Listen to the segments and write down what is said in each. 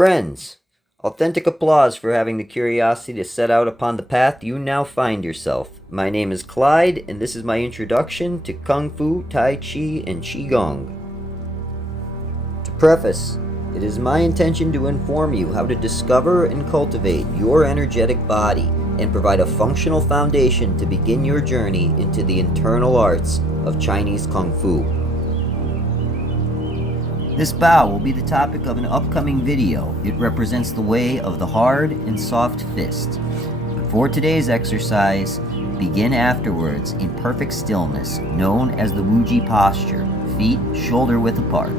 Friends, authentic applause for having the curiosity to set out upon the path you now find yourself. My name is Clyde, and this is my introduction to Kung Fu, Tai Chi, and Qigong. To preface, it is my intention to inform you how to discover and cultivate your energetic body and provide a functional foundation to begin your journey into the internal arts of Chinese Kung Fu. This bow will be the topic of an upcoming video. It represents the way of the hard and soft fist. But for today's exercise, begin afterwards in perfect stillness, known as the Wuji posture, feet shoulder-width apart.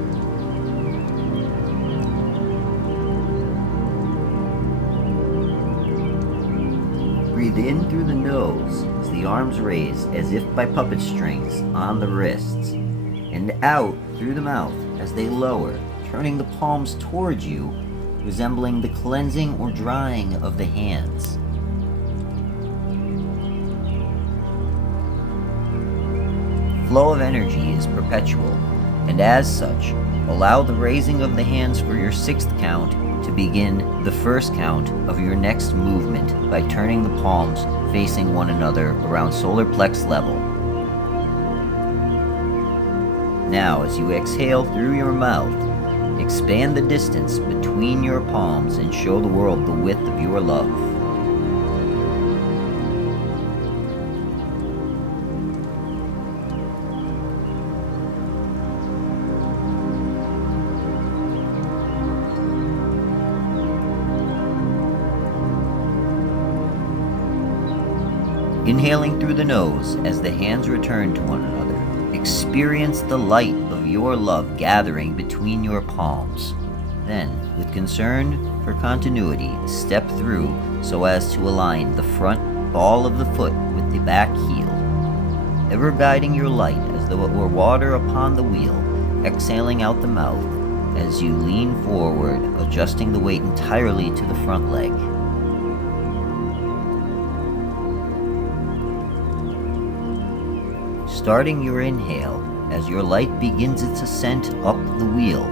Breathe in through the nose as the arms raise as if by puppet strings on the wrists, and out through the mouth as they lower, turning the palms towards you, resembling the cleansing or drying of the hands. Flow of energy is perpetual, and as such, allow the raising of the hands for your sixth count to begin the first count of your next movement by turning the palms facing one another around solar plex level. Now, as you exhale through your mouth, expand the distance between your palms and show the world the width of your love. Inhaling through the nose as the hands return to one another. Experience the light of your love gathering between your palms. Then, with concern for continuity, step through so as to align the front ball of the foot with the back heel, ever guiding your light as though it were water upon the wheel, exhaling out the mouth as you lean forward, adjusting the weight entirely to the front leg. Starting your inhale, as your light begins its ascent up the wheel,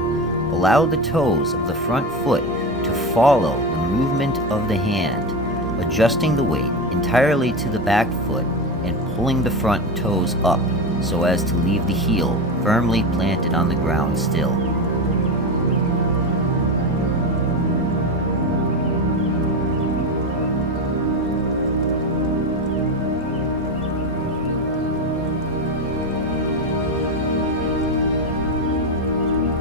allow the toes of the front foot to follow the movement of the hand, adjusting the weight entirely to the back foot and pulling the front toes up so as to leave the heel firmly planted on the ground still.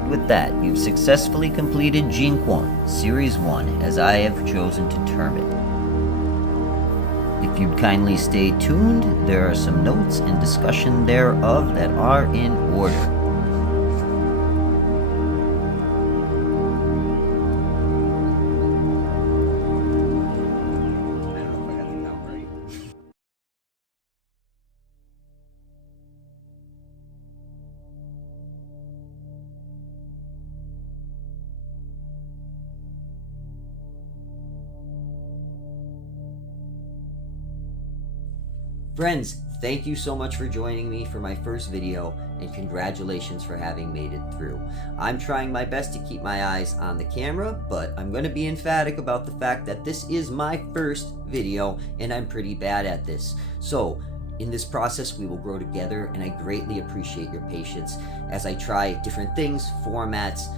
With that, you've successfully completed Jinguan, Series 1, as I have chosen to term it. If you'd kindly stay tuned, there are some notes and discussion thereof that are in order. Friends, thank you so much for joining me for my first video, and congratulations for having made it through. I'm trying my best to keep my eyes on the camera, but I'm going to be emphatic about the fact that this is my first video, and I'm pretty bad at this. So, in this process, we will grow together, and I greatly appreciate your patience as I try different things, formats,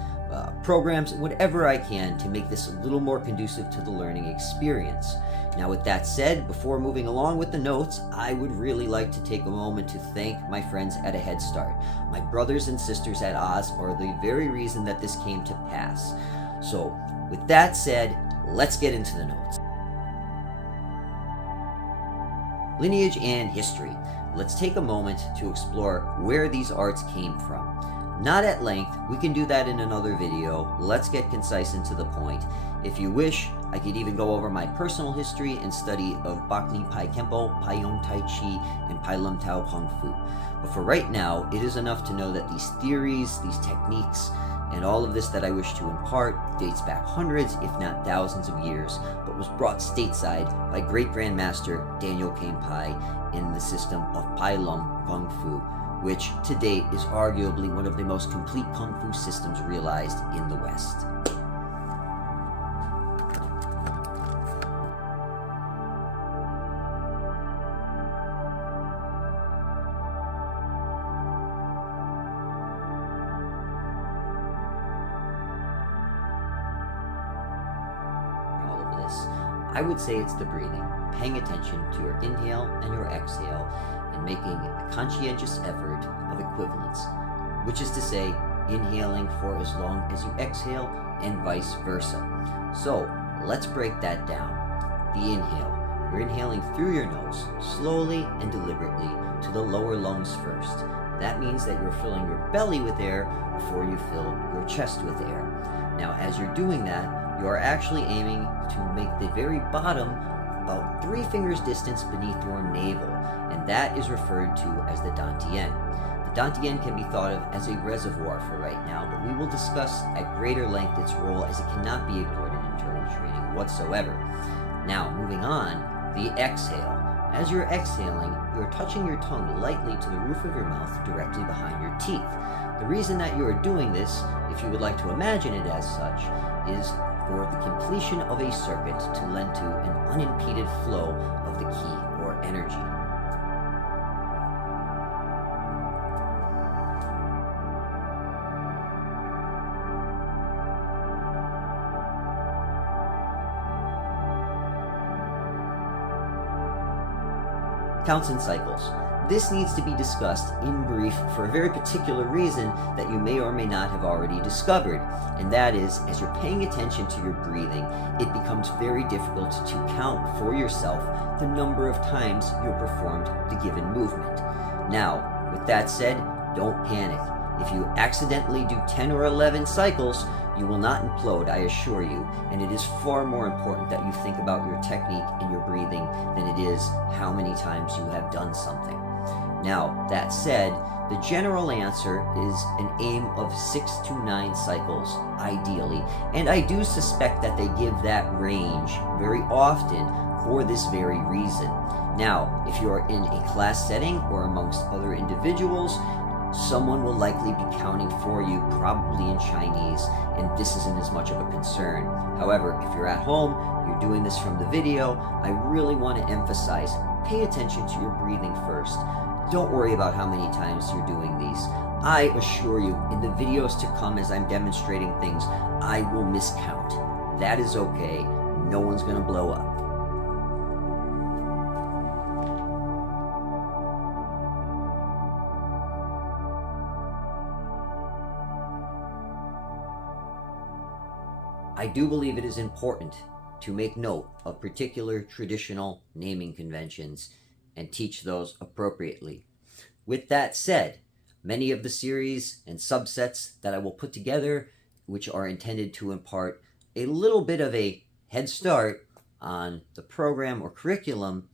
programs, whatever I can to make this a little more conducive to the learning experience. Now, with that said, before moving along with the notes, I would really like to take a moment to thank my friends at A Head Start. My brothers and sisters at Oz are the very reason that this came to pass. So, with that said, let's get into the notes. Lineage and history. Let's take a moment to explore where these arts came from. Not at length, we can do that in another video. Let's get concise and to the point. If you wish, I could even go over my personal history and study of Bak Ni Pai Kempo, Pai Yong Tai Chi, and Pai Lum Tao Kung Fu. But for right now, it is enough to know that these theories, these techniques, and all of this that I wish to impart dates back hundreds, if not thousands of years, but was brought stateside by Great Grandmaster Daniel Kane Pai in the system of Pai Lum Kung Fu, which to date is arguably one of the most complete Kung Fu systems realized in the West. this? I would say it's the breathing, paying attention to your inhale and your exhale, and making a conscientious effort of equivalence, which is to say, inhaling for as long as you exhale and vice versa. So let's break that down. The inhale. You're inhaling through your nose, slowly and deliberately, to the lower lungs first. That means that you're filling your belly with air before you fill your chest with air. Now, as you're doing that, you are actually aiming to make the very bottom about 3 fingers distance beneath your navel, and that is referred to as the dantian. The dantian can be thought of as a reservoir for right now, but we will discuss at greater length its role, as it cannot be ignored in internal training whatsoever. Now, moving on, the exhale. As you're exhaling, you're touching your tongue lightly to the roof of your mouth directly behind your teeth. The reason that you are doing this, if you would like to imagine it as such, is for the completion of a circuit to lend to an unimpeded flow of the ki or energy. Counts and cycles. This needs to be discussed in brief for a very particular reason that you may or may not have already discovered, and that is, as you're paying attention to your breathing, it becomes very difficult to count for yourself the number of times you performed the given movement. Now, with that said, don't panic. If you accidentally do 10 or 11 cycles, you will not implode, I assure you, and it is far more important that you think about your technique and your breathing than it is how many times you have done something. Now, that said, the general answer is an aim of 6 to 9 cycles, ideally, and I do suspect that they give that range very often for this very reason. Now, if you're in a class setting or amongst other individuals, someone will likely be counting for you, probably in Chinese, and this isn't as much of a concern. However, if you're at home, you're doing this from the video, I really want to emphasize, pay attention to your breathing first. Don't worry about how many times you're doing these. I assure you, in the videos to come as I'm demonstrating things, I will miscount. That is okay. No one's going to blow up. I do believe it is important to make note of particular traditional naming conventions and teach those appropriately. With that said, many of the series and subsets that I will put together, which are intended to impart a little bit of a head start on the program or curriculum,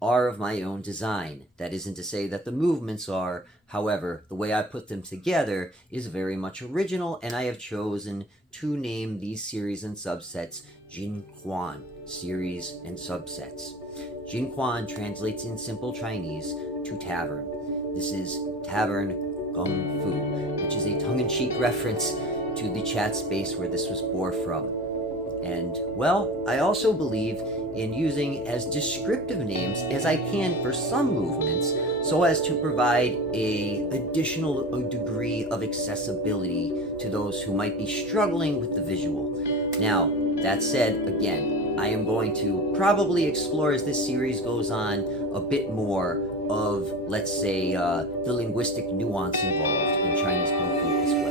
are of my own design. That isn't to say that the movements are. However, the way I put them together is very much original, and I have chosen to name these series and subsets Jinguan, series and subsets. Jinguan translates in simple Chinese to tavern. This is Tavern Kung Fu, which is a tongue-in-cheek reference to the chat space where this was born from. And, well, I also believe in using as descriptive names as I can for some movements, so as to provide an additional degree of accessibility to those who might be struggling with the visual. Now, that said, again, I am going to probably explore, as this series goes on, a bit more of, let's say, the linguistic nuance involved in Chinese Kung Fu as well.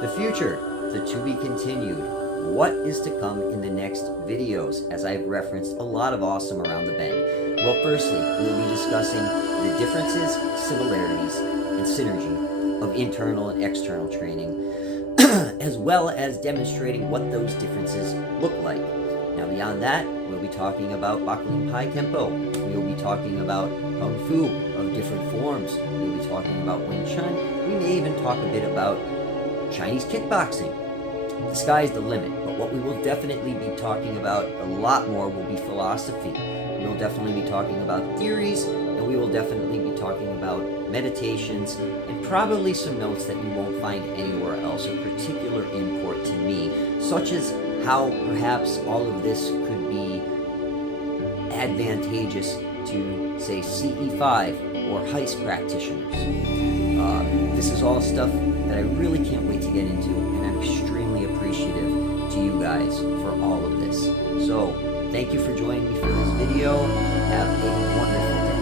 The future, the to be continued. What is to come in the next videos, as I've referenced a lot of awesome around the bend? Well, firstly, we'll be discussing the differences, similarities, and synergy of internal and external training, as well as demonstrating what those differences look like. Now, beyond that, we'll be talking about Bakunin Pai Kempo. We'll be talking about Kung Fu of different forms. We'll be talking about Wing Chun. We may even talk a bit about Chinese kickboxing. The sky's the limit, but what we will definitely be talking about a lot more will be philosophy. We will definitely be talking about theories, and we will definitely be talking about meditations, and probably some notes that you won't find anywhere else of particular import to me, such as how perhaps all of this could be advantageous to, say, CE5 or heist practitioners. This is all stuff that I really can't wait to get into, and I'm extremely appreciative to you guys for all of this. So, thank you for joining me for this video. Have a wonderful day.